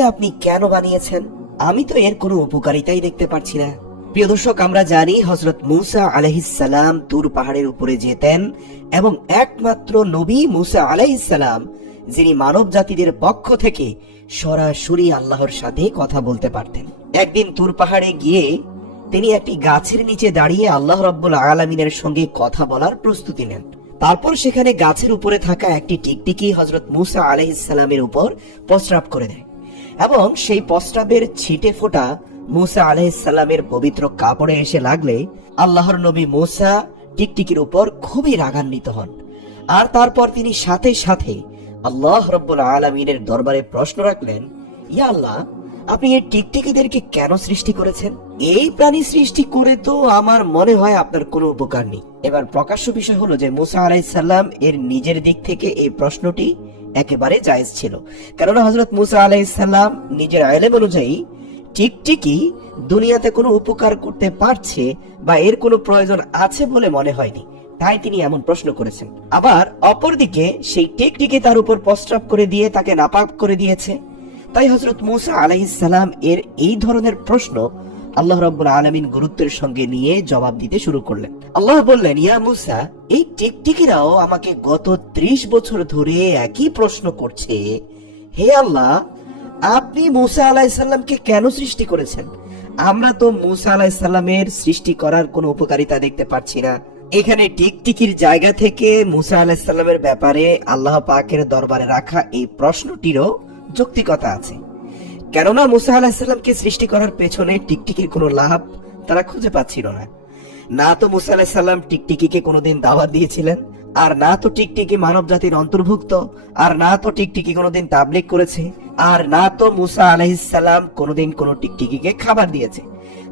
আপনি কেন বানিয়েছেন? আমি তো এর কোনো উপকারিতাই দেখতে পারছি না। প্রিয় দর্শক, আমরা জানি হজরত মুসা আলাইহিস সালাম তুর পাহাড়ের উপরে যেতেন এবং একমাত্র নবী মুসা আলাইহিস সালাম যিনি মানব জাতিদের পক্ষ থেকে সরাসরি আল্লাহর সাথে কথা বলতে পারতেন। একদিন তুর পাহাড়ে গিয়ে তিনি একটি গাছের নিচে দাঁড়িয়ে আল্লাহ রব্বুল আলমিনের সঙ্গে কথা বলার প্রস্তুতি নেন। তারপর সেখানে গাছের উপরে থাকা একটি টিকটিকি হজরত মুসা আলহিসাল্লামের উপর প্রস্রাব করে দেয় এবং সেই প্রস্রাবের ছিটে ফোটা মুসা আলহিসাল্লামের পবিত্র কাপড়ে এসে লাগলে আল্লাহর নবী মুসা টিকটিকির উপর খুবই রাগান্বিত হন। আর তারপর তিনি সাথে সাথে আল্লাহ রব্বুল আলমিনের দরবারে প্রশ্ন রাখলেন, ইয়া আল্লাহ, আপনি এই টিকটিকিদেরকে কেন সৃষ্টি করেছেন? এই প্রাণী সৃষ্টি করে তো আমার মনে হয় আপনার কোনো উপকার নেই। এবার প্রকাশ্য বিষয় হলো যে মুসা আলাইসাল্লাম এর নিজের দিক থেকে এই প্রশ্নটি একেবারে জায়েজ ছিল। কেননা হজরত মুসা আলাইসাল্লাম নিজের আইলেম অনুযায়ী টিকটিকি দুনিয়াতে কোনো উপকার করতে পারছে বা এর কোনো প্রয়োজন আছে বলে মনে হয়নি। তাই তিনি এমন প্রশ্ন করেছেন। আবার অপরদিকে সেই টিকটিকি তার উপর প্রস্রাব করে দিয়ে তাকে নাপাক করে দিয়েছে। তাই হজরত মুসা আলাইসালাম এর এই ধরনের প্রশ্ন আল্লাহ রব্বুল আলমিন গুরুত্বের সঙ্গে নিয়ে জবাব দিতে শুরু করলেন। আল্লাহ বললেন, ইয়া মুসা, এই টিকটিকিরাও আমাকে গত ত্রিশ বছর ধরে একই প্রশ্ন করছে। হে আল্লাহ, আপনি মুসা আলাইসাল্লামকে কেন সৃষ্টি করেছেন? আমরা তো মুসা আলাইসাল্লামের সৃষ্টি করার কোনো উপকারিতা দেখতে পাচ্ছি না। এখানে টিকটিকির জায়গা থেকে মুসা আলাহিসাল্লামের ব্যাপারে আল্লাহ পাকের দরবারে রাখা এই প্রশ্নটিরও যৌক্তিকতা আছে। কেননা মুসা আলাহিসাল্লামকে সৃষ্টি করার পেছনে টিকটিকির কোনো লাভ তারা খুঁজে পাচ্ছিল না। না তো মুসা আলাহিসাল্লাম টিকটিকিকে কোনোদিন দাওয়াত দিয়েছিলেন, আর না তো টিকটিকি মানব জাতির অন্তর্ভুক্ত, আর না তো টিকটিকি কোনোদিন তাবলিক করেছে, আর না তো মুসা আলাহিসাল্লাম কোনোদিন কোনো টিকটিকিকে খাবার দিয়েছে।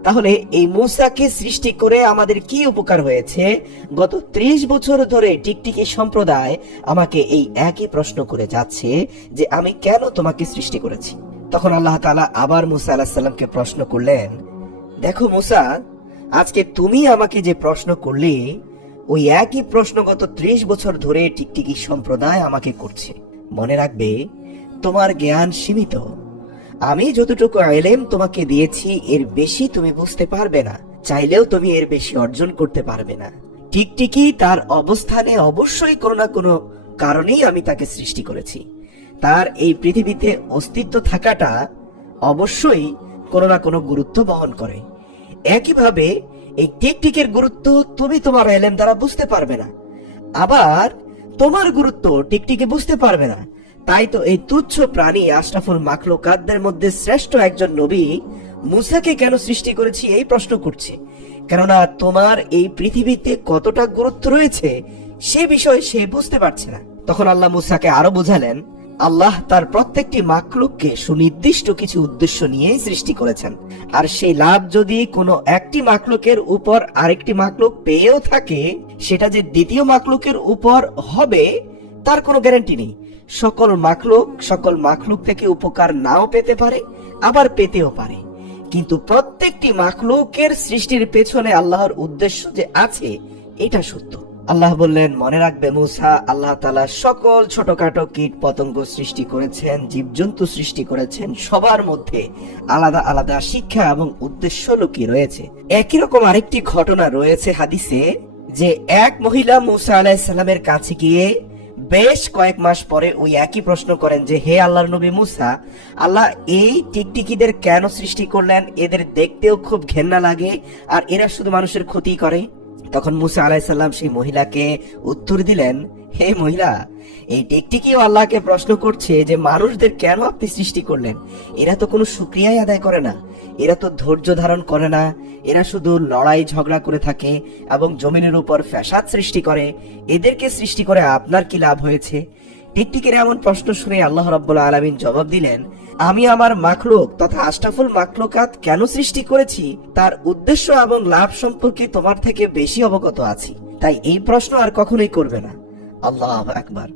তাহলে এই মূসাকে সৃষ্টি করে আমাদের কি উপকার হয়েছে? গত ত্রিশ বছর ধরে টিকটিকি সম্প্রদায় আমাকে এই একই প্রশ্ন করে যাচ্ছে যে আমি কেন তোমাকে সৃষ্টি করেছি? তখন আল্লাহ তালা আবার মুসা আলাহিসাল্লামকে প্রশ্ন করলেন, দেখো মুসা, আজকে তুমি আমাকে যে প্রশ্ন করলে, ওই একই প্রশ্ন গত ত্রিশ বছর ধরে টিকটিকি সম্প্রদায় আমাকে করছে। মনে রাখবে, তোমার জ্ঞান সীমিত। আমি যতটুকু এলেম তোমাকে দিয়েছি, এর বেশি তুমি বুঝতে পারবে না। চাইলেও তুমি এর বেশি অর্জন করতে পারবে না। টিকটিকি তার অবস্থানে অবশ্যই কোনো না কোনো কারণেই আমি তাকে সৃষ্টি করেছি। তার এই পৃথিবীতে অস্তিত্ব থাকাটা অবশ্যই কোনো না কোনো গুরুত্ব বহন করে। একইভাবে এই টিকটিকের গুরুত্ব তুমি তোমার এলেম দ্বারা বুঝতে পারবে না। আবার তোমার গুরুত্ব টিকটিকে বুঝতে পারবে না। তাই তো এই তুচ্ছ প্রাণী আশরাফুল মাখলুকাতদের মধ্যে শ্রেষ্ঠ একজন নবী মুসাকে কেন সৃষ্টি করেছি এই প্রশ্ন করছে। কেননা তোমার এই পৃথিবীতে কতটা গুরুত্ব রয়েছে সে বিষয়ে সে বুঝতে পারছে না। তখন আল্লাহ মুসাকে আরও বোঝালেন, আল্লাহ তার প্রত্যেকটি মাকলুককে সুনির্দিষ্ট কিছু উদ্দেশ্য নিয়ে সৃষ্টি করেছেন। আর সেই লাভ যদি কোনো একটি মাকলুকের উপর আরেকটি মাকলুক পেয়েও থাকে, সেটা যে দ্বিতীয় মাকলুকের উপর হবে, তার কোনো গ্যারান্টি নেই। সকল মাখলুক সকল মাখলুক থেকে উপকার নাও পেতে পারে, আবার পেতেও পারে। কিন্তু প্রত্যেকটি মাখলুকের সৃষ্টির পেছনে আল্লাহর উদ্দেশ্য যে আছে, এটা সত্য। আল্লাহ বললেন, মনে রাখবে মুসা, আল্লাহ তালা সকল ছোটখাটো কীট পতঙ্গ সৃষ্টি করেছেন, জীবজন্তু সৃষ্টি করেছেন, সবার মধ্যে আলাদা আলাদা শিক্ষা এবং উদ্দেশ্য লুকিয়ে রয়েছে। একই রকম আরেকটি ঘটনা রয়েছে হাদিসে যে এক মহিলা মুসা আলাহিসাল্লামের কাছে গিয়ে বেশ কয়েক মাস পরে ওই একই প্রশ্ন করেন যে, হে আল্লাহর নবী মুসা, আল্লাহ এই টিকটিকিদের কেন সৃষ্টি করলেন? এদের দেখতেও খুব ঘেন্না লাগে, আর এরা শুধু মানুষের ক্ষতি করে? তখন মুসা আলাইসাল্লাম সেই মহিলাকে উত্তর দিলেন, হে মহিলা, এই টিকটিকিও আল্লাহকে প্রশ্ন করছে যে মানুষদের কেন আপনি সৃষ্টি করলেন? এরা তো কোনো সুক্রিয়াই আদায় করে না। এরা তো ধৈর্য ধারণ করে না। এরা শুধু লড়াই ঝগড়া করে থাকে এবং জমিনের উপর ফ্যাসাদ সৃষ্টি করে। এদেরকে সৃষ্টি করে আপনার কি লাভ হয়েছে? টিকটিকের এমন প্রশ্ন শুনে আল্লাহ রাব্বুল আলমিন জবাব দিলেন, আমি আমার মাখলুক তথা আশরাফুল মাখলুকাত কেন সৃষ্টি করেছি? তার উদ্দেশ্য এবং লাভ সম্পর্কে তোমার থেকে বেশি অবগত আছি। তাই এই প্রশ্ন আর কখনোই করবে না। আল্লাহ আকবার।